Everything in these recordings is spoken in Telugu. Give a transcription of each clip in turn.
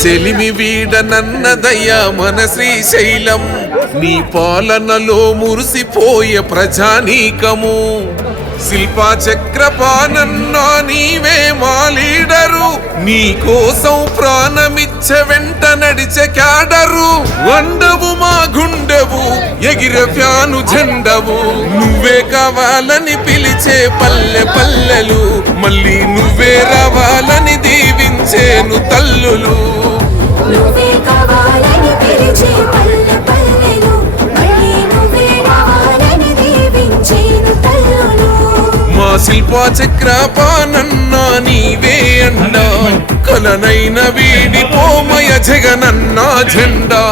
చెలిమి వీడ నన్నదయ్యా మన శ్రీశైలం. నీ పాలనలో మురిసిపోయే ప్రజానీకము. శిల్పా చక్రపానన్నా నీవే మా లీడరు నీ కోసం ప్రాణమిచ్చ వెంట నడిచే క్యాడరు. వండవు మా గుండెవు ఎగిరే ఫ్యాను జెండవు. నువ్వే కావాలని పిలిచే పల్లె పల్లెలు మళ్ళీ నువ్వే రావాలని దీవించేను తల్లులు. నువ్వే కావాలని పిలిచే పల్లె పల్లెలు. మళ్ళీ నువ్వే రావాలని దీవించేను తల్లులు. మా శిల్పా చక్రపానన్నా నీవే అండా. కలనైన వీడి పోమయ జగనన్నా జెండా.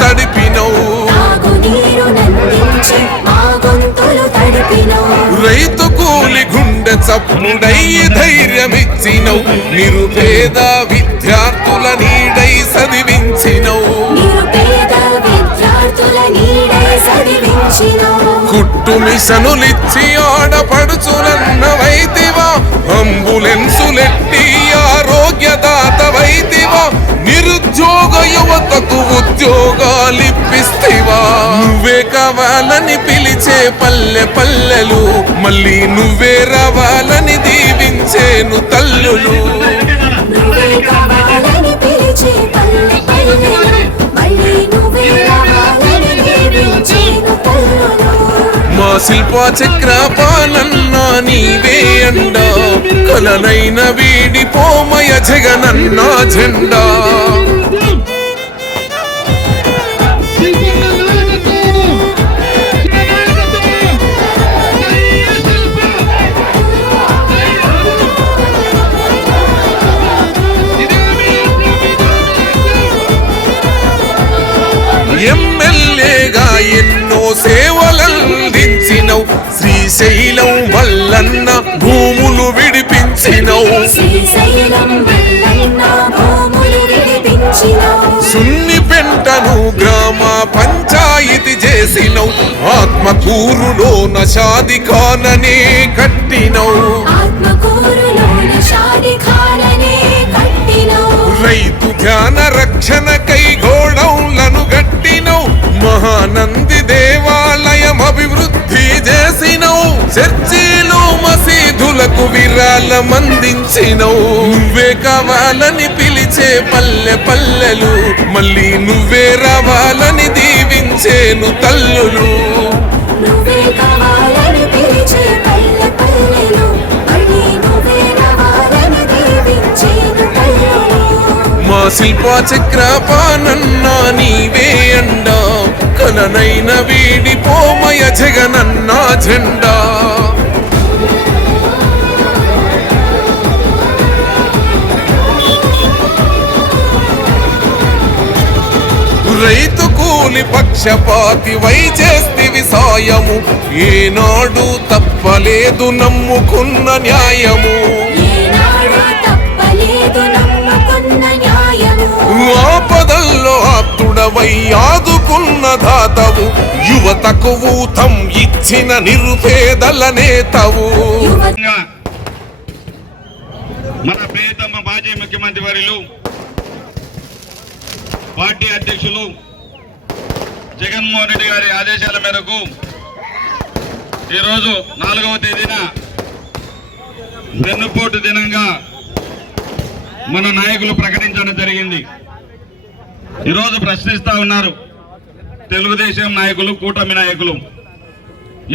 తడిపినవు. తాగునీరు నందించి మా గొంతులు తడిపినవు. రైతు కూలి గుండె చప్పుడయ్యి ధైర్యమిచ్చినవు. నిరుపేద విద్యార్థుల నీడై చదివించినవు. నిరుపేద విద్యార్థుల నీడై చదివించినవు. కుట్టు మిషనులిచ్చి ఆడపడుచులన్న వైతివా. అంబులెన్సులెట్టి ఆరోగ్యదాత వైతివా నిరుద్యోగ యువతకు ఉద్యోగాలిప్పిస్తివా? నువ్వే కావాలని పిలిచే పల్లె పల్లెలు మళ్ళీ నువ్వే రావాలని దీవించేను తల్లులు. నువ్వే కావాలని పిలిచే పల్లె పల్లెలు మళ్ళీ నువ్వే రావాలని దీవించేను తల్లులు. మా శిల్పా చక్రపాలన్నా నీవే అండా కలనైన వీడి పోమయ జగనన్నా జెండా. ఎమ్మెల్యేగా ఎన్నో సేవలందించినవు. శ్రీశైలం వల్లన్న భూములు విడిపించినవు. సున్ని పెంటను గ్రామ పంచాయతీ చేసినవు. ఆత్మకూరులోన షాది ఖాననే కట్టినవు. ఆత్మకూరులోని షాదిఖాననే కట్టినవు. రైతు ధ్యాన రక్షణకై విరాళం అందించినవు నువ్వే కావాలని పిలిచే పల్లె పల్లెలు. మళ్ళీ నువ్వే రావాలని దీవించేను తల్లులు. నువ్వే కావాలని పిలిచే పల్లె పల్లెలు. మా శిల్పా చక్రపానన్నా నీవే అండా. కలనైన వీడి పోమయ జగనన్నా జెండా. రైతు కూలి పక్షపాతి వై చేస్తివి సాయము. ఏనాడు తప్పలేదు నమ్ముకున్న న్యాయము. ఏనాడు తప్పలేదు నమ్ముకున్న న్యాయము. ఆపదల్లో ఆప్తుడవై ఆదుకున్న దాతవు. యువతకు ఊతం ఇచ్చిన నిరుపేదల నేతవు. మన ప్రియతమ మాజీ ముఖ్యమంత్రి వర్యులు పార్టీ అధ్యక్షులు జగన్మోహన్ రెడ్డి గారి ఆదేశాల మేరకు ఈరోజు నాలుగవ తేదీన వెన్నుపోటు దినంగా మన నాయకులు ప్రకటించడం జరిగింది. ఈరోజు ప్రశ్నిస్తా ఉన్నారు తెలుగుదేశం నాయకులు కూటమి నాయకులు.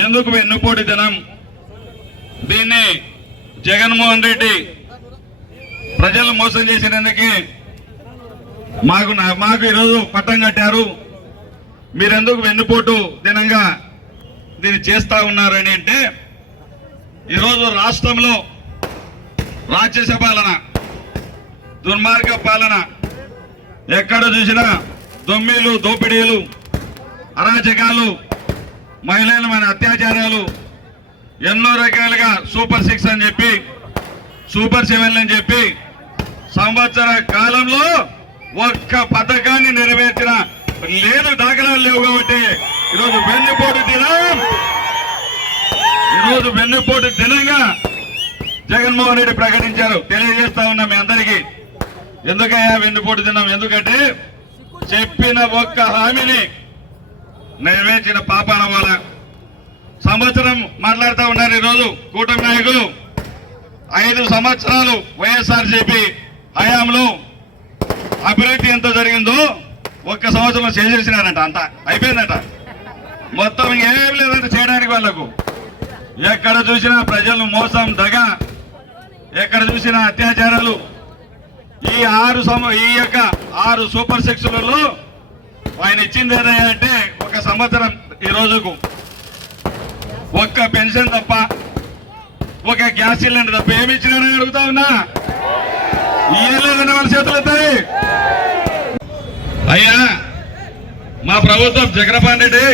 ఎందుకు వెన్నుపోటు దినం? దీన్ని జగన్మోహన్ రెడ్డి ప్రజలు మోసం చేసినందుకే మాకు నా- మాకు ఈరోజు పట్టం కట్టారు. మీరెందుకు వెన్నుపోటు దినంగా దీన్ని చేస్తా ఉన్నారని అంటే ఈరోజు రాష్ట్రంలో రాక్షస పాలన దుర్మార్గ పాలన ఎక్కడ చూసినా దొమ్మిలు దోపిడీలు అరాచకాలు మహిళల మన అత్యాచారాలు ఎన్నో రకాలుగా సూపర్ సిక్స్ అని చెప్పి సూపర్ సెవెన్ అని చెప్పి సంవత్సర కాలంలో ఒక్క పథకాన్ని నెరవేర్చిన లేదు దాఖలాలు లేవు కాబట్టి ఈరోజు వెన్నుపోటు దినం. ఈరోజు వెన్నుపోటు దినంగా జగన్మోహన్ రెడ్డి ప్రకటించారు. తెలియజేస్తా ఉన్నా మీ అందరికీ. ఎందుకయ్యా వెన్నుపోటు దినం? ఎందుకంటే చెప్పిన ఒక్క హామీని నెరవేర్చిన పాపాల వాళ్ళ సంవత్సరం మాట్లాడుతూ ఉన్నారు ఈరోజు కూటమి నాయకులు. ఐదు సంవత్సరాలు వైఎస్ఆర్సీపీ హయాంలో అభివృద్ధి ఎంత జరిగిందో ఒక్క సంవత్సరం చేసేసినారంట అంత. అయిపోయిందట. మొత్తం ఏం లేదంట చేయడానికి వాళ్ళకు. ఎక్కడ చూసినా ప్రజలు మోసం దగ. ఎక్కడ చూసినా అత్యాచారాలు. ఈ ఆరు సమ ఈ యొక్క ఆరు సూపర్ సిక్స్లలో ఆయన ఇచ్చింది ఏదయ్యా అంటే ఒక సంవత్సరం ఈ రోజుకు. ఒక్క పెన్షన్ తప్ప ఒక గ్యాస్ సిలిండర్ తప్ప ఏమి ఇచ్చినారని అడుగుతా ఉన్నా? ఇయ్యలేదన్న చేతులు ఎత్తాయి? అయ్యా మా ప్రభుత్వం జగన్మోహన్ రెడ్డి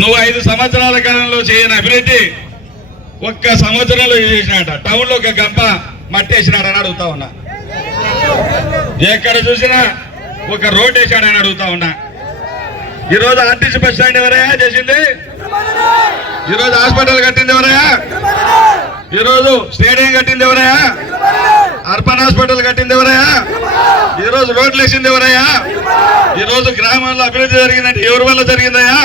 నువ్వు ఐదు సంవత్సరాల కాలంలో చేయని అభివృద్ధి ఒక్క సంవత్సరంలో చేసినట టౌన్లో ఒక గంప మట్టేసినాడని అడుగుతా ఉన్నా. ఎక్కడ చూసినా ఒక రోడ్ వేసాడని అడుగుతా ఉన్నా. ఈరోజు ఆర్టీసీ బస్ స్టాండ్ ఎవరయ్యా చేసింది? ఈరోజు హాస్పిటల్ కట్టింది ఎవరయ్యా? ఈరోజు స్టేడియం కట్టింది ఎవరయ్యా? అర్బన్ హాస్పిటల్ కట్టింది ఎవరయ్యా? ఈరోజు రోడ్లు వేసింది ఎవరయ్యా? ఈరోజు గ్రామాల్లో అభివృద్ధి జరిగిందంటే ఎవరి వల్ల జరిగిందయ్యా?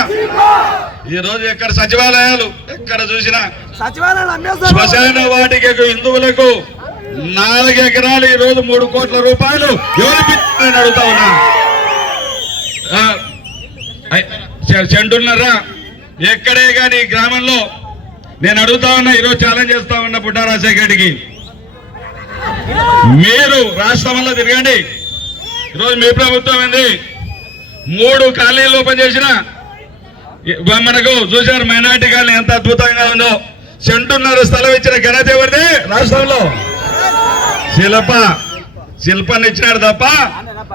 ఈ రోజు ఎక్కడ సచివాలయాలు ఎక్కడ చూసినా శ్మశాన వాటికకు హిందువులకు నాలుగు ఎకరాలు ఈ రోజు మూడు కోట్ల రూపాయలు ఎవరు అడుగుతా ఉన్నా? ఆ, ఐ- చె- చెండున్నారా? ఎక్కడే కానీ ఈ గ్రామంలో నేను అడుగుతా ఉన్నా ఈరోజు ఛాలెంజ్ చేస్తా ఉన్నా పుట్టా రాజశేఖర్కి మీరు రాష్ట్రంలో తిరగండి. ఈరోజు మీ ప్రభుత్వం ఏంది? మూడు కాలనీలు ఓపెన్ చేసిన. మనకు చూసారు మైనార్టీ కాలనీ ఎంత అద్భుతంగా ఉందో. సెంటున్నర స్థలం ఇచ్చిన ఘనత ఎవరిది? రాష్ట్రంలో. శిల్ప. శిల్పాన్ని ఇచ్చినాడు తప్ప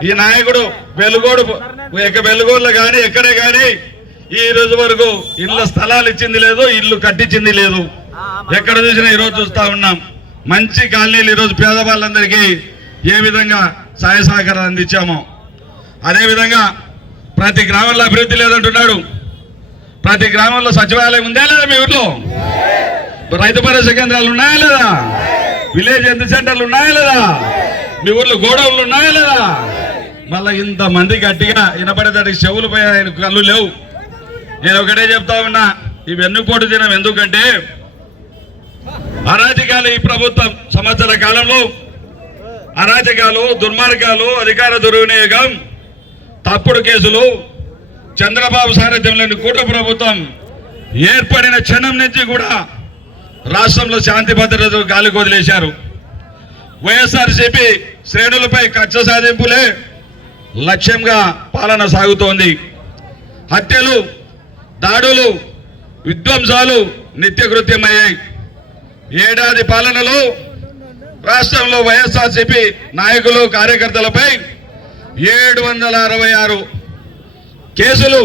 ఈ నాయకుడు వెలుగోడు ఇక వెలుగోళ్ళు కానీ ఎక్కడే కానీ ఈ రోజు వరకు ఇళ్ళ స్థలాలు ఇచ్చింది లేదు ఇల్లు కట్టించింది లేదు. ఎక్కడ చూసినా ఈరోజు చూస్తా ఉన్నాం. మంచి కాలనీలు ఈరోజు పేదవాళ్ళందరికీ ఏ విధంగా సహాయ సహకారాలు అందించామో. అదేవిధంగా ప్రతి గ్రామంలో అభివృద్ధి లేదంటున్నాడు. ప్రతి గ్రామంలో సచివాలయం ఉందా లేదా మీ ఊర్లో? రైతు భరోసా కేంద్రాలు ఉన్నాయా లేదా? విలేజ్ హెల్త్ సెంటర్లు ఉన్నాయా లేదా? మీ ఊర్లో గోడౌన్లు ఉన్నాయా లేదా? మళ్ళీ ఇంతమంది గట్టిగా వినపడేదానికి చెవులు పోయి ఆయన కళ్ళు లేవు. నేను ఒకటే చెప్తా ఉన్నా ఈ వెన్నుపోటు దినం ఎందుకంటే అరాజకాలు ఈ ప్రభుత్వం సంవత్సర కాలంలో అరాజకాలు దుర్మార్గాలు అధికార దుర్వినియోగం తప్పుడు కేసులు చంద్రబాబు సారథ్యంలోని కూట ప్రభుత్వం ఏర్పడిన క్షణం నుంచి కూడా రాష్ట్రంలో శాంతి భద్రతలు గాలికి వదిలేశారు వైఎస్ఆర్సీపీ శ్రేణులపై కక్ష సాధింపులే లక్ష్యంగా పాలన సాగుతోంది. హత్యలు దాడులు విధ్వంసాలు నిత్యకృత్యమయ్యాయి. ఏడాది పాలనలో రాష్ట్రంలో వైఎస్ఆర్సీపీ నాయకులు కార్యకర్తలపై ఏడు వందల అరవై ఆరు కేసులు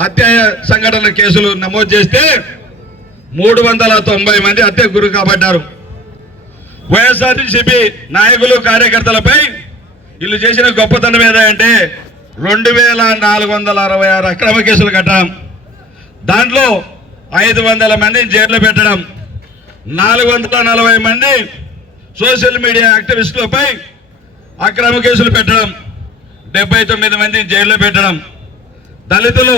హత్య సంఘటన కేసులు నమోదు చేస్తే మూడు వందల తొంభై మంది హత్యకు గురి కాబడ్డారు. వైఎస్ఆర్సీపీ నాయకులు కార్యకర్తలపై వీళ్ళు చేసిన గొప్పతనం ఏదంటే రెండు వేల నాలుగు వందల అరవై ఆరు అక్రమ కేసులు కట్టడం. దాంట్లో ఐదు వందల మందిని జైల్లో పెట్టడం. నాలుగు వందల నలభై మంది సోషల్ మీడియా యాక్టివిస్టులపై అక్రమ కేసులు పెట్టడం డెబ్బై తొమ్మిది మంది జైల్లో పెట్టడం దళితులు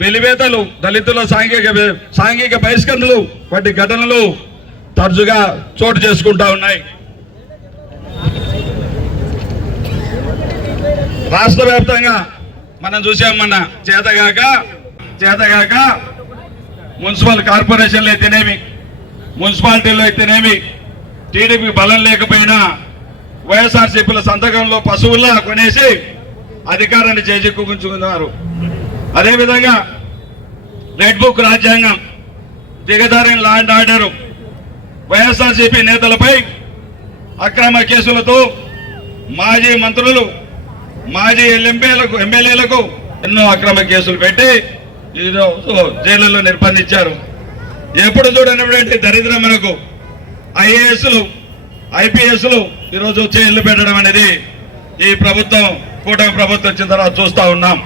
వెలివేతలు దళితుల సాంఘిక సాంఘిక బహిష్కరణలు వంటి ఘటనలు తరచుగా చోటు చేసుకుంటా ఉన్నాయి. రాష్ట్ర వ్యాప్తంగా మనం చూసాం మన చేతగాక చేతగాక మున్సిపల్ కార్పొరేషన్లు అయితేనేమి మున్సిపాలిటీలో అయితేనేమి టీడీపీ బలం లేకపోయినా వైఎస్ఆర్సీపీల సంతకంలో పశువుల్లా కొనేసి అధికారాన్ని చేజిక్కుంచుకున్నారు. అదేవిధంగా రెడ్ బుక్ రాజ్యాంగం దిగదారిన లా అండ్ ఆర్డరు వైఎస్ఆర్సీపీ నేతలపై అక్రమ కేసులతో మాజీ మంత్రులు మాజీ ఎల్ఎంపీలకు ఎమ్మెల్యేలకు ఎన్నో అక్రమ కేసులు పెట్టి ఈరోజు జైలులో నిర్బంధించారు. ఎప్పుడు చూడనటువంటి దరిద్రం మనకు. ఐఏఎస్లు ఐపీఎస్లు ఈరోజు జైలు పెట్టడం అనేది ఈ ప్రభుత్వం కూటమి ప్రభుత్వం వచ్చిన తర్వాత చూస్తూ ఉన్నాం.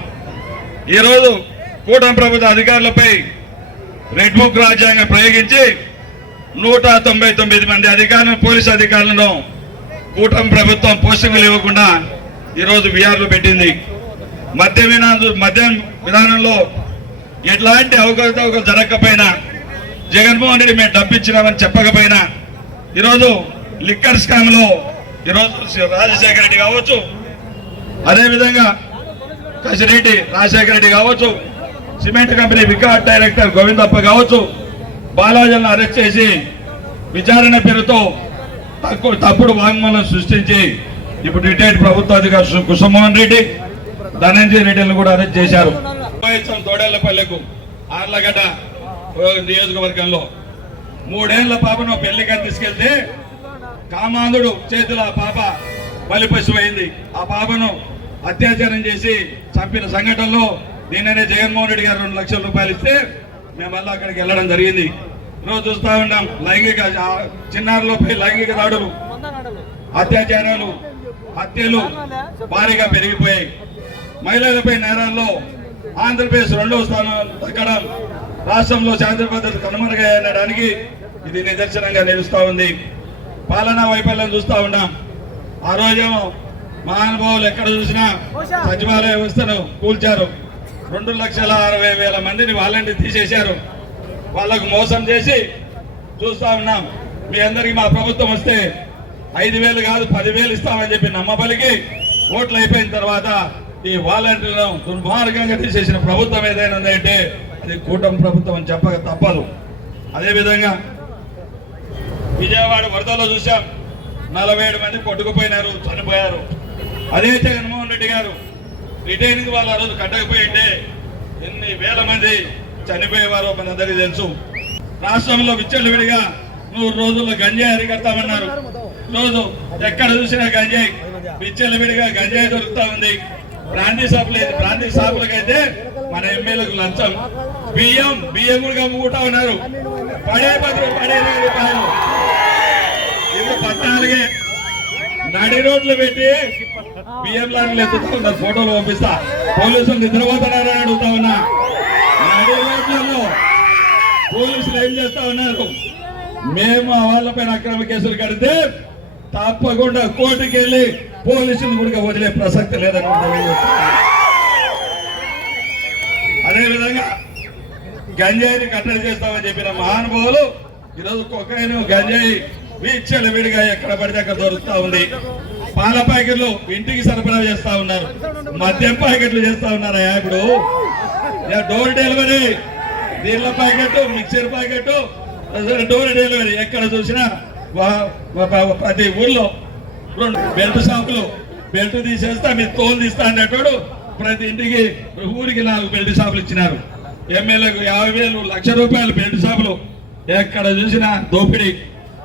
ఈరోజు కూటమి ప్రభుత్వ అధికారులపై రెడ్ బుక్ రాజ్యాంగం ప్రయోగించి నూట తొంభై తొమ్మిది మంది అధికారులను పోలీసు అధికారులను కూటమి ప్రభుత్వం పోస్టింగులు ఇవ్వకుండా ఈరోజు విఆర్లు పెట్టింది. మద్య విధానం మద్యం విధానంలో ఎట్లాంటి అవకతవకలు జరగకపోయినా జగన్మోహన్ రెడ్డి మేము డబ్బిచ్చినామని చెప్పకపోయినా ఈరోజు లిక్కర్ స్కామ్లో ఈరోజు రాజశేఖర రెడ్డి కావచ్చు అదేవిధంగా కసిరెడ్డి రాజశేఖర రెడ్డి కావచ్చు cement company Vicat director Govindappa కావచ్చు బాలాజీలను అరెస్ట్ చేసి విచారణ పేరుతో తక్కువ తప్పుడు వాంగ్మూలం సృష్టించి ఇప్పుడు రిటైర్డ్ ప్రభుత్వ అధికారి కుసుమోహన్ రెడ్డి ధనంజయ రెడ్డిని కూడా అరెస్ట్ చేశారు. తోడేళ్ళపల్లెకు ఆర్లగడ్డ నియోజకవర్గంలో మూడేళ్ళ పాపను పెళ్ళికని తీసుకెళ్తే కామాంధుడు చేతిలో ఆ పాప బలిపశువైంది. ఆ పాపను అత్యాచారం చేసి చంపిన సంఘటనలో నిన్ననే జగన్మోహన్ రెడ్డి గారు రెండు లక్షల రూపాయలు ఇస్తే మేము మళ్ళీ అక్కడికి వెళ్ళడం జరిగింది. రోజు చూస్తా ఉన్నాం లైంగిక ఆ చిన్నారులపై లైంగిక దాడులు అత్యాచారాలు హత్యలు భారీగా పెరిగిపోయాయి. మహిళలపై నేరాల్లో ఆంధ్రప్రదేశ్ రెండవ స్థానం దక్కడం రాష్ట్రంలో శాంతి భద్రత కనుమరుగనడానికి ఇది నిదర్శనంగా నిలుస్తా ఉంది. పాలనా వైఫల్యం చూస్తూ ఉన్నాం. ఆ రోజేమో మహానుభావులు ఎక్కడ చూసినా సచివాలయ వ్యవస్థను కూల్చారు. రెండు లక్షల అరవై వేల మందిని వాళ్ళని తీసేశారు. వాళ్ళకు మోసం చేసి చూస్తా ఉన్నాం. మీ అందరికి మా ప్రభుత్వం వస్తే ఐదు వేలు కాదు పదివేలు ఇస్తామని చెప్పి నమ్మబలికి ఓట్లు అయిపోయిన తర్వాత ఈ వాలంటీర్లను దుర్మార్గంగా తీసేసిన ప్రభుత్వం ఏదైనా ఉందంటే ఇది కూటమి ప్రభుత్వం అని చెప్పక తప్పదు. అదేవిధంగా విజయవాడ వరదలో చూసాం నలభై ఏడు మంది కొట్టుకుపోయినారు చనిపోయారు. అదే జగన్మోహన్ రెడ్డి గారు రిటైనింగ్ వాళ్ళు ఆ రోజు కట్టకపోయింటే ఎన్ని వేల మంది చనిపోయేవారో మనందరికీ తెలుసు. రాష్ట్రంలో విచ్చలవిడిగా నూరు రోజుల్లో గంజాయి అరికడతామన్నారు. రోజు ఎక్కడ చూసినా గంజాయి. విచ్చలవిడిగా గంజాయి దొరుకుతా ఉంది. బ్రాందీ షాపులు లేదు షాపులకైతే మన ఎమ్మెల్యేలకు లంచం. బియ్యం బియ్యం కూడా అమ్ముకుంటా ఉన్నారు. పడే పది పడే రూపాయలు. ఇప్పుడు పద్నాలుగే. నడి రోడ్లు పెట్టి బియ్యం లాంటి ఎత్తుతా ఉన్నారు. ఫోటోలు పంపిస్తా. పోలీసులు నిద్రపోతున్నారని అడుగుతా ఉన్నా. నడి రోడ్లలో పోలీసులు ఏం చేస్తా ఉన్నారు? మేము ఆ వాళ్ళపైన అక్రమ కేసులు కడితే తప్పకుండా కోర్టుకెళ్ళి పోలీసులు కూడా వదిలే ప్రసక్తి లేదని కూడా అదేవిధంగా గంజాయిని కట్టడి చేస్తామని చెప్పిన మహానుభావులు ఈరోజు కొకైన్ గంజాయి వీక్షల విడిగా ఎక్కడ పడితే అక్కడ దొరుకుతా ఉంది. పాల ప్యాకెట్లు ఇంటికి సరఫరా చేస్తా ఉన్నారు. మద్యం ప్యాకెట్లు చేస్తా ఉన్నారయ్యా ఇప్పుడు? Door delivery. నీళ్ళ packet mixture packet door delivery. ఎక్కడ చూసినా ప్రతి ఊర్లో రెండు బెల్ట్ షాపులు. బెల్ట్ తీసేస్తా మీరు తోలు తీస్తా అన్నట్టు ప్రతి ఇంటికి ఊరికి నాలుగు బెల్ట్ షాపులు ఇచ్చినారు. ఎమ్మెల్యేకు యాభై వేలు లక్ష రూపాయలు బెల్ట్ షాపులు ఎక్కడ చూసినా దోపిడీ.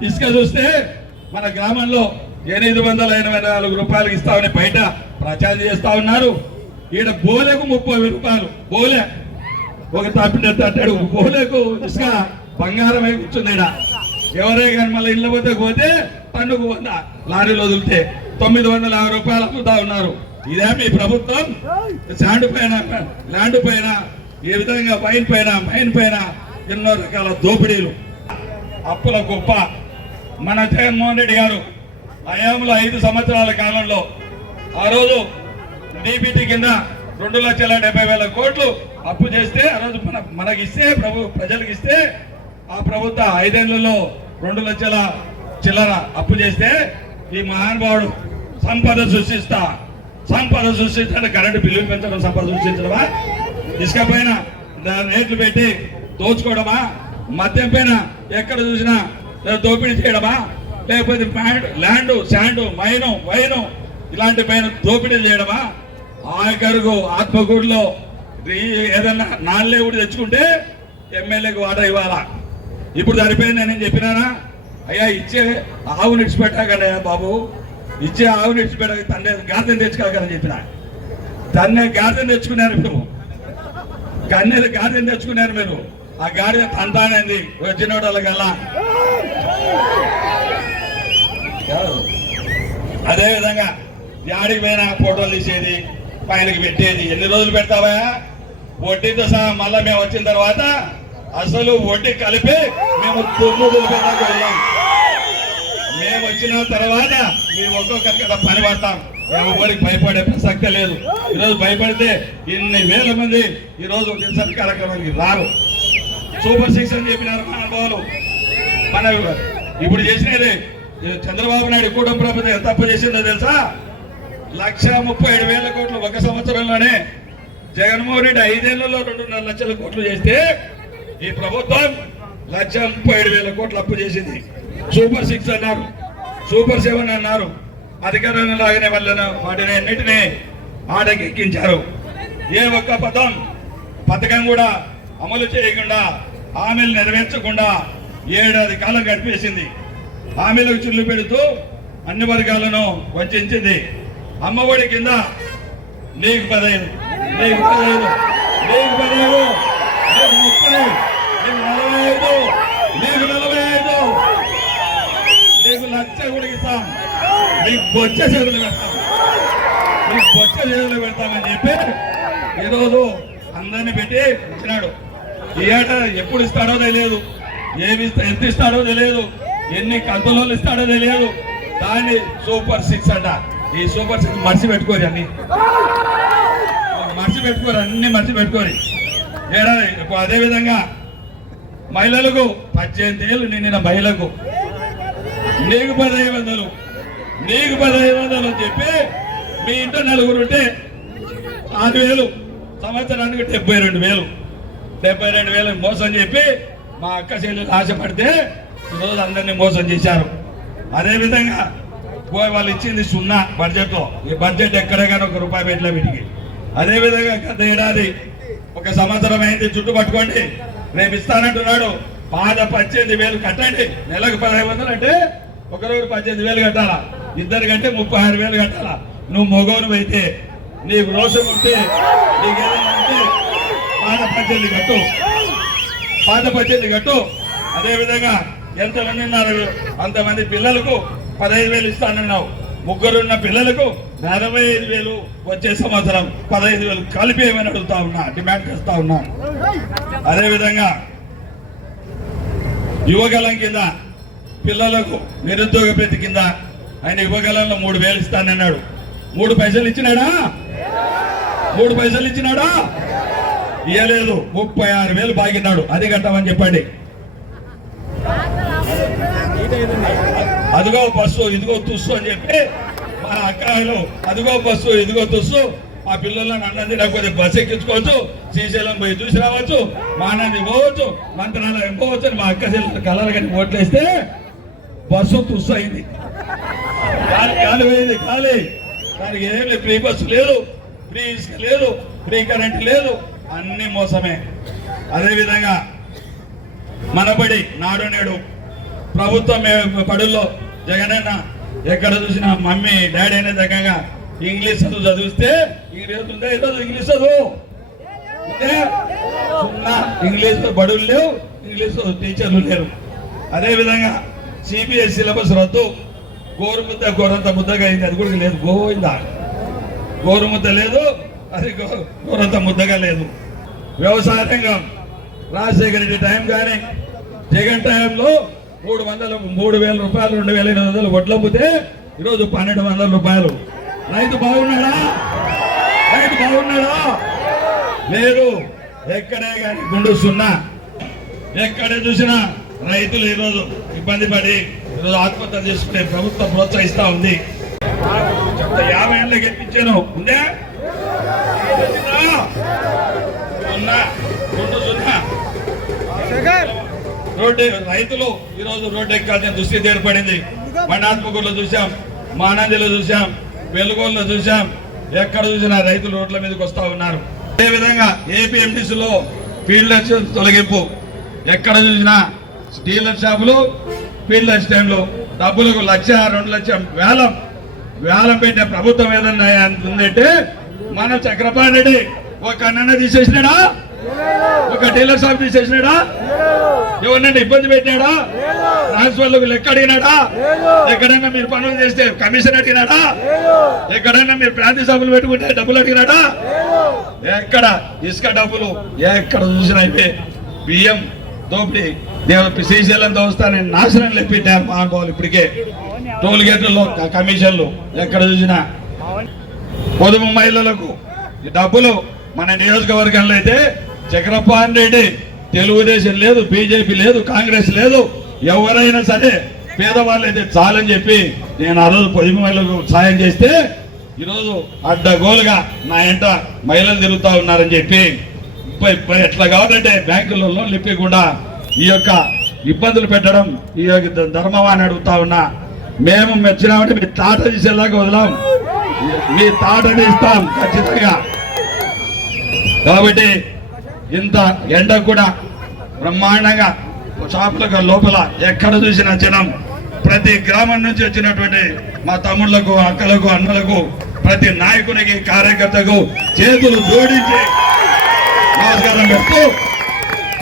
ఇసుక చూస్తే మన గ్రామంలో ఎనిమిది వందల ఎనభై నాలుగు రూపాయలకు ఇస్తామని బయట ప్రచారం చేస్తా ఉన్నారు. ఈడ బోలెకు ముప్పై రూపాయలు. బోలే. ఒక తప్పిన అట్టాడు. బోలేకు ఇసుక బంగారం అయి కూర్చుంది ఈడ. ఎవరే కానీ మళ్ళీ ఇళ్ళ పోతే పోతే పన్నుకు వంద. లారీలో వదిలితే తొమ్మిది వందల యాభై రూపాయలు అమ్ముతా ఉన్నారు. ఇదే మీ ప్రభుత్వం? శాండ్ పైన ల్యాండ్ పైన ఈ విధంగా వైన్ పైన మైన్ పైన ఎన్నో రకాల దోపిడీలు. అప్పుల గొప్ప మన జగన్మోహన్ రెడ్డి గారు హయాంలో ఐదు సంవత్సరాల కాలంలో ఆ రోజు డీబీటీ కింద రెండు లక్షల డెబ్బై వేల కోట్లు అప్పు చేస్తే ఆ రోజు మన మనకి ఇస్తే ప్రభు ప్రజలకు ఇస్తే ఆ ప్రభుత్వ ఐదేళ్ళలో రెండు లక్షల చిల్లర అప్పు చేస్తే ఈ మహానుభావుడు సంపద సృష్టిస్తా. సంపద సృష్టించడం కరెంటు బిల్లులు పెంచడం సంపద సృష్టించడమా ఇసుక పైన దాని రేట్లు పెట్టి దోచుకోవడమా? మద్యం పైన ఎక్కడ చూసినా దోపిడీ చేయడమా? లేకపోతే land land sand mine wine ఇలాంటి పైన దోపిడీ చేయడమా? ఆఖరుకు ఆత్మకూరులో ఏదన్నా నాళ్ళే కూడా తెచ్చుకుంటే ఎమ్మెల్యేకి వాటా ఇవ్వాలా? ఇప్పుడు సరిపోయింది నేను చెప్పినానా? అయ్యా ఇచ్చే ఆవు నిడిచిపెట్టాకడయ్యా బాబు. ఇచ్చే ఆవు ఇచ్చిపోయాడు తండ్రి గాతం తెచ్చుకోగలని చెప్పిన. తన్నే గాడిదని తెచ్చుకున్నారు ఇప్పుడు కన్నీరు గాడిదని తెచ్చుకున్నారు మీరు. ఆ గాడిద తంతానంది వచ్చిన వాళ్ళకల్లా అదేవిధంగా యాడికి పోయినా ఫోటోలు తీసేది పైనకి పెట్టేది. ఎన్ని రోజులు పెడతావా? వడ్డీతో సహా మళ్ళీ మేము వచ్చిన తర్వాత అసలు వడ్డీ కలిపి మేము తొమ్మిది రూపాయలకు వెళ్ళాం. మేము వచ్చిన తర్వాత మీ ఒక్కొక్కరి కదా పని పడతాం. ఎవరికి భయపడే ప్రసక్తే లేదు. ఈరోజు భయపడితే ఇన్ని వేల మంది ఈరోజు నిరసన కార్యక్రమానికి రారు. సూపర్ సిక్స్ అని చెప్పినారు మహానుభావులు మన ఇప్పుడు చేసినది చంద్రబాబు నాయుడు కూటమి ప్రభుత్వం ఎంత తప్పు చేసిందో తెలుసా? లక్ష ముప్పై ఏడు వేల కోట్లు ఒక సంవత్సరంలోనే జగన్మోహన్ రెడ్డి ఐదేళ్ళలో రెండున్నర లక్షల కోట్లు చేస్తే ఈ ప్రభుత్వం లక్ష ముప్పై ఏడు వేల కోట్లు అప్పు చేసింది. సూపర్ సిక్స్ అన్నారు. సూపర్ సెవెన్ అన్నారు. అధికారంలో లాగానే వాళ్ళను వాటిని అన్నిటినీ ఆడకెక్కించారు ఏ ఒక్క పదం పథకం కూడా అమలు చేయకుండా హామీలు నెరవేర్చకుండా ఏడాది కాలం గడిపేసింది. హామీలకు చిల్లు పెడుతూ అన్ని వర్గాలను వంచింది. అమ్మఒడి కింద నీకు పదహైదు నీకు పదహైదు నీకు పదహైదు నీకు ముప్పై నీకు నలభై ఐదు నీకు నలభై ఐదు నీకు లక్ష కూడా ఇస్తాం. మీకు బొచ్చ చేతులు పెడతాం. మీకు బొచ్చ చేతులు పెడతామని చెప్పి ఈరోజు అందరినీ పెట్టి ఇచ్చినాడు ఈ ఏట ఎప్పుడు ఇస్తాడో తెలియదు. ఏమి ఎంత ఇస్తాడో తెలియదు. ఎన్ని కంతులలో ఇస్తాడో తెలియదు. దాన్ని సూపర్ సిక్స్ అంట. ఈ సూపర్ సిక్స్ మర్చి పెట్టుకోరు అన్ని. మర్చి పెట్టుకోరు అన్ని మర్చి పెట్టుకోరు. ఏడాది అదే విధంగా మహిళలకు పద్దెనిమిది ఏళ్ళు నిండిన మహిళకు నీకు పదహైదు వందలు. నీకు పదహైదు వందలు అని చెప్పి మీ ఇంట్లో నలుగురు ఉంటే ఆరు వేలు. సంవత్సరానికి డెబ్బై రెండు వేలు. డెబ్బై రెండు వేలు మోసం చెప్పి మా అక్క చెల్లెలు ఆశపడితే ఈరోజు అందరినీ మోసం చేశారు. అదేవిధంగా పోయి వాళ్ళు ఇచ్చింది సున్నా బడ్జెట్లో. ఈ బడ్జెట్ ఎక్కడే కానీ ఒక రూపాయి పెట్టలే వీటికి అదేవిధంగా గత ఏడాది ఒక సంవత్సరం అయింది చుట్టు పట్టుకోండి. రేపు ఇస్తానంటున్నాడు. పాద పద్దెనిమిది వేలు కట్టండి. నెలకు పదహైదు వందలు అంటే ఒకరోజు పద్దెనిమిది వేలు కట్టాలా? ఇద్దరు కంటే ముప్పై ఆరు వేలు కట్టాలా? నువ్వు మగవను అయితే నీకు రోషం ఉంటే నీకు ఉంటే పాద పద్దెనిమిది కట్టు. పాద పద్దెనిమిది కట్టు. అదేవిధంగా ఎంతమంది ఉన్నారు అంతమంది పిల్లలకు పదహైదు వేలు ఇస్తానన్నావు. ముగ్గురున్న పిల్లలకు నలభై ఐదు వేలు వచ్చే సంవత్సరం పదహైదు వేలు కలిపి ఏమని అడుగుతా ఉన్నా డిమాండ్ చేస్తా ఉన్నా. అదేవిధంగా యువగలం కింద పిల్లలకు నిరుద్యోగ ప్రతి కింద ఆయన యువగలంలో మూడు వేలు ఇస్తానన్నాడు. మూడు పైసలు ఇచ్చినాడా? మూడు పైసలు ఇచ్చినాడా? ఇయ్యలేదు. ముప్పై ఆరు వేలు బాగిన్నాడు. అది కట్టమని చెప్పండి. అదిగో బస్సు ఇదిగో తుస్సు అని చెప్పి మన అక్కాయలు అదిగో బస్సు ఇదిగో తుస్సు. మా పిల్లలను అన్నది లేకపోతే బస్సు ఎక్కించుకోవచ్చు శ్రీశైలం పోయి చూసి రావచ్చు మానాన్ని పోవచ్చు మంత్రాలయం పోవచ్చు అని మా అక్క చెల్లెలు కలర్ కానీ ఓట్లేస్తే బస్సు తుస్సు అయింది. గాలి గాలి పోయింది ఖాళీ దానికి ఏం లేదు ఫ్రీ బస్సు లేదు ఫ్రీ ఇసుక లేదు ఫ్రీ కరెంట్ లేదు అన్ని మోసమే. అదేవిధంగా మనబడి నాడు నేడు ప్రభుత్వం పడుల్లో జగనన్న ఎక్కడ చూసినా మమ్మీ డాడీ అనే దగ్గరగా ఇంగ్లీష్ చదువు చదివిస్తే ఈరోజు ఉందా ఈరోజు ఇంగ్లీష్ చదువు. సున్నా బడులు లేవు ఇంగ్లీష్ టీచర్లు లేరు. అదేవిధంగా సిబిఎస్ సిలబస్ రద్దు. గోరుముద్ద గోరంత ముద్దగా అయింది అది కూడా లేదు. గోవిందా. గోరుముద్ద లేదు అది గో- గోరంత ముద్దగా లేదు. వ్యవసాయ రంగం. రాజశేఖర రెడ్డి టైం కానీ జగన్ టైంలో మూడు వందల మూడు వేల రూపాయలు రెండు వేల ఎనిమిది వందలు వడ్లు ఈరోజు పన్నెండు వందల రూపాయలు. రైతు బాగున్నాడా? రైతు బాగున్నాడా? లేదు. ఎక్కడే కానీ గుండు సున్నా. ఎక్కడ చూసినా రైతులు ఈరోజు ఇబ్బంది పడి ఈరోజు ఆత్మహత్య చేసుకునే ప్రభుత్వం ప్రోత్సహిస్తా ఉంది. యాభై ఏళ్ళ గెలిపించాను ఉందే? సున్నా. రెండు సున్నా. రోడ్డు రైతులు ఈరోజు రోడ్డు ఎక్కాల్సిన దుస్థితి ఏర్పడింది. మణాత్మకూరులో చూసాం మానందిలో చూసాం వెలుగోల్లో చూసాం ఎక్కడ చూసినా రైతులు రోడ్ల మీదకి వస్తా ఉన్నారు. అదే విధంగా ఏపీఎండిసిలో ఫీల్డ్ లైసెన్స్ తొలగింపు. ఎక్కడ చూసినా డీలర్ షాపులు ఫీల్డ్ అసిస్టెంట్లు డబ్బులకు లక్ష రెండు లక్ష వేలం. వేలం పెట్టే ప్రభుత్వం ఏదన్నా ఉందంటే మన చక్రపాణి రెడ్డి ఒక అన్న తీసేసినాడా? ఒక డీలర్ షాప్ తీసేసినాడా? ఎవరినైనా ఇబ్బంది పెట్టినాడా? ట్రాన్స్ఫర్లకు లెక్క అడిగినాడా? ఎక్కడైనా మీరు పనులు చేస్తే కమిషన్ అడిగినాడా? ఎక్కడైనా మీరు ప్రాంతీయ సభలు పెట్టుకుంటే డబ్బులు అడిగినాడా? ఎక్కడ? ఇసుక డబ్బులు ఎక్కడ చూసినా ఇవే బియ్యం దోపిడీ నేను శ్రీశైలం దోస్తానని నాశనం లేపింటారు మహానుభావులు ఇప్పటికే. టోల్ గేట్లలో కమిషన్లు ఎక్కడ చూసినా. పొదుపు మహిళలకు డబ్బులు మన నియోజకవర్గంలో అయితే చక్రపాణి రెడ్డి తెలుగుదేశం లేదు బీజేపీ లేదు కాంగ్రెస్ లేదు. ఎవరైనా సరే పేదవాళ్ళు అయితే చాలని చెప్పి నేను ఆ రోజు పొదుపు మహిళలకు సాయం చేస్తే ఈరోజు అడ్డగోలుగా నా ఎంట మహిళలు తిరుగుతా ఉన్నారని చెప్పి ఎట్లా కావాలంటే బ్యాంకులలో లోన్లు ఇప్పకుండా ఈ యొక్క ఇబ్బందులు పెట్టడం ఈ యొక్క ధర్మం అని అడుగుతా ఉన్నా. మేము మెచ్చినామంటే మీ తాట తీసేలాగా వదలాం. మీ తాటని ఇస్తాం ఖచ్చితంగా. కాబట్టి ఇంత ఎండ కూడా బ్రహ్మాండంగా షాపులకు లోపల ఎక్కడ చూసిన జనం ప్రతి గ్రామం నుంచి వచ్చినటువంటి మా తమ్ముళ్ళకు అక్కలకు అన్నలకు ప్రతి నాయకునికి కార్యకర్తకు చేతులు జోడించి నమస్కారం పెడుతూ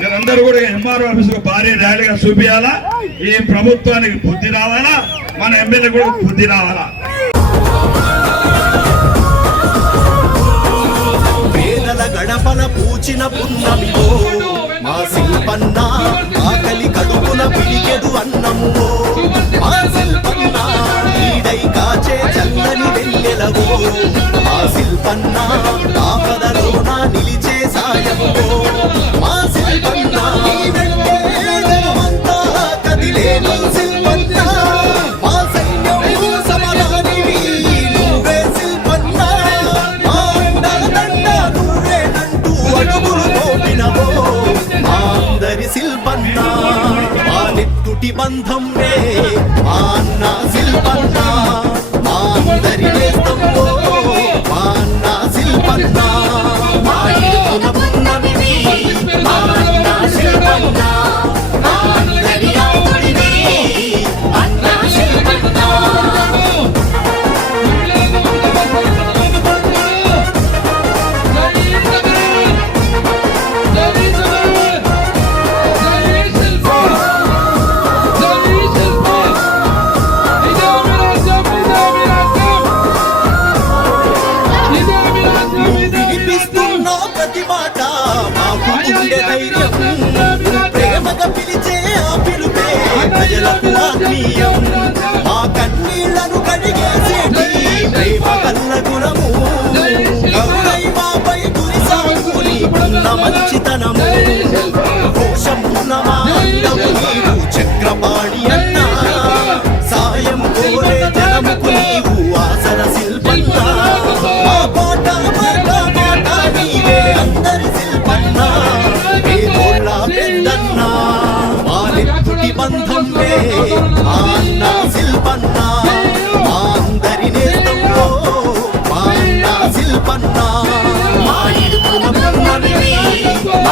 మీరందరూ కూడా ఎంఆర్ఓ ఆఫీస్ భారీ ర్యాలీగా చూపించాలా ఈ ప్రభుత్వానికి బుద్ధి రావాలా? మన ఎమ్మెల్యే కూడా బుద్ధి రావాలా? పేదల గడపన పూచిన పున్నమిలో మా శిల్పన్న ఆకలి కడుపున పిడికెడు అన్నము మా శిల్పన్న ఈడై కాచే చల్లని వెన్నెలవో మా శిల్పన్న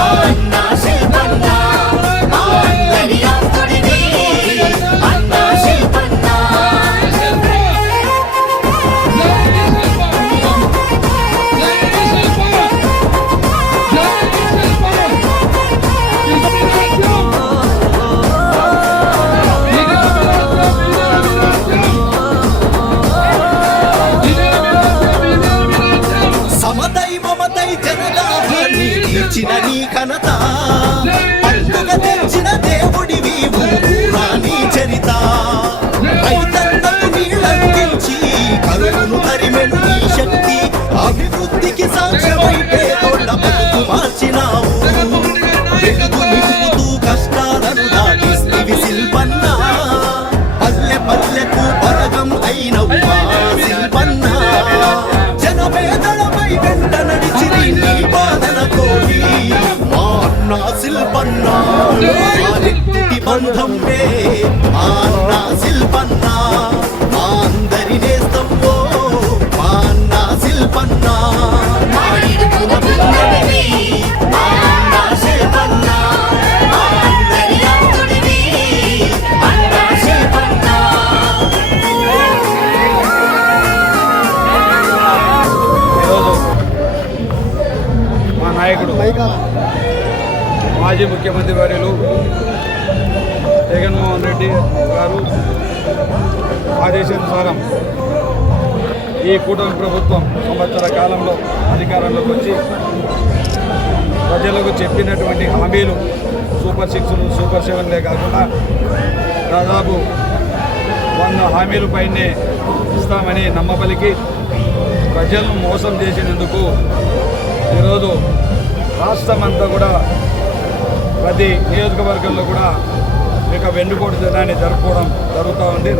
మా ఘనత. పండుగ ఆయుధం రే మా అన్న శిల్పన్న. మా అందరి నేస్తం ఓ మా అన్న శిల్పన్న. మా ఇడుపున పిల్లడివి మాజీ ముఖ్యమంత్రి వర్యులు జగన్మోహన్ రెడ్డి గారు ఆదేశానుసారం ఈ కూటమి ప్రభుత్వం సంవత్సర కాలంలో అధికారంలోకి వచ్చి ప్రజలకు చెప్పినటువంటి హామీలు సూపర్ సిక్స్లు సూపర్ సెవెన్లే కాకుండా దాదాపు వంద హామీల పైనే ఇస్తామని నమ్మబలికి ప్రజలను మోసం చేసినందుకు ఈరోజు రాష్ట్రమంతా కూడా ప్రతి నియోజకవర్గంలో కూడా యొక్క వెన్నుపోటు దినాన్ని జరుపుకోవడం జరుగుతూ ఉంది.